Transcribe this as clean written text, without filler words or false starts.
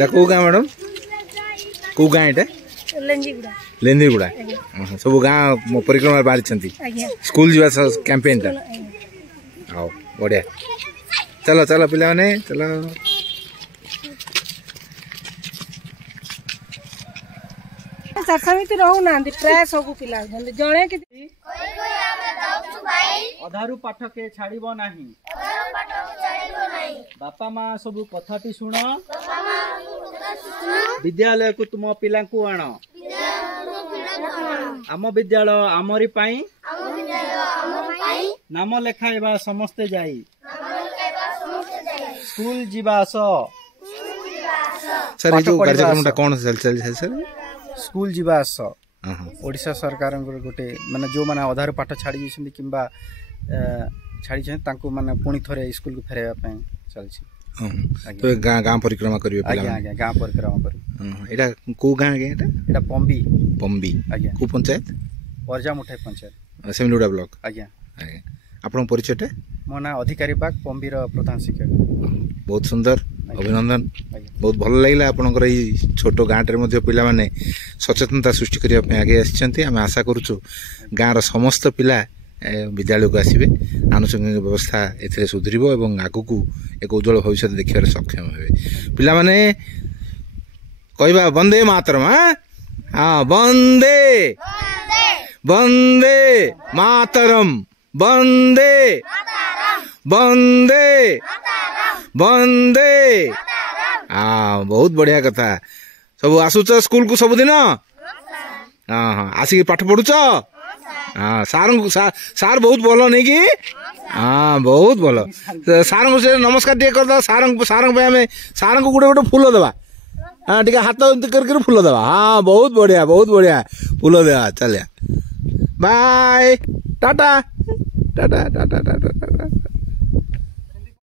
एटा को गाँ मैडम को गाँ एटा लेंदीगुड़ा सब गाँ परिक्रमा बाहरी स्कूल जीवा कैंपेन टा आओ बढ़िया चलो चलो पिला माने चलो समिति रहू ना प्राय सब पिला जणे कि अधारु पाठ के छाड़िबो नाही बापा माँ सब कथाटी शुण विद्यालय को तुम पिला को आण आम विद्यालय आमरी पाई नाम लेखाइबा समस्ते जाई स्कूल जीवा आस सर ये जो कार्यक्रम टा कोन चल सर स्कूल जीवा आस ओडिशा सरकार गोटे माने जो माने अधारु पाठ छाड़ी जेछंती किंबा छाड़ी छन तांको माने पुणी थरे स्कूल को फेरेबा पई चलछि तो गाँ परिक्रमा करिवे पिला आज्ञा गाँ परिक्रमा करी एटा को गाँ के एटा पम्बी पम्बी आज्ञा को पंचायत परजा मुठाई पंचायत सेमलुडा ब्लॉक आज्ञा आपन परिचयटा मो ना अधिकारी बाग पम्बीर प्रधान शिक्षक बहुत सुंदर अभिनंदन बहुत भल लगे आपंकर ये छोट गाँव पिला माने सचेतनता सृष्टि करने आगे आम आशा करुचु गाँव समस्त पिला विद्यालय को आसवे आनुषंगिक व्यवस्था ए सुधर और आगू को एक उज्जवल भविष्य देखा सक्षम हे पिला माने कहवा वंदे मातरम हाँ वंदे वंदे मातरम वंदे वंदे वंदे हाँ बहुत बढ़िया कथा सब आसुच स्कूल को सबुदिन हाँ हाँ आसिक पाठ पढ़ुच हाँ सार बहुत भल नहीं कि हाँ बहुत भल सार को से नमस्कार टे कर सार सार को गोटे गोटे फूल देवा हाँ टे हाथ कर फूल देवा हाँ बहुत बढ़िया फूल देवा चलिया बाय टाटा टाटा टाटा टाटा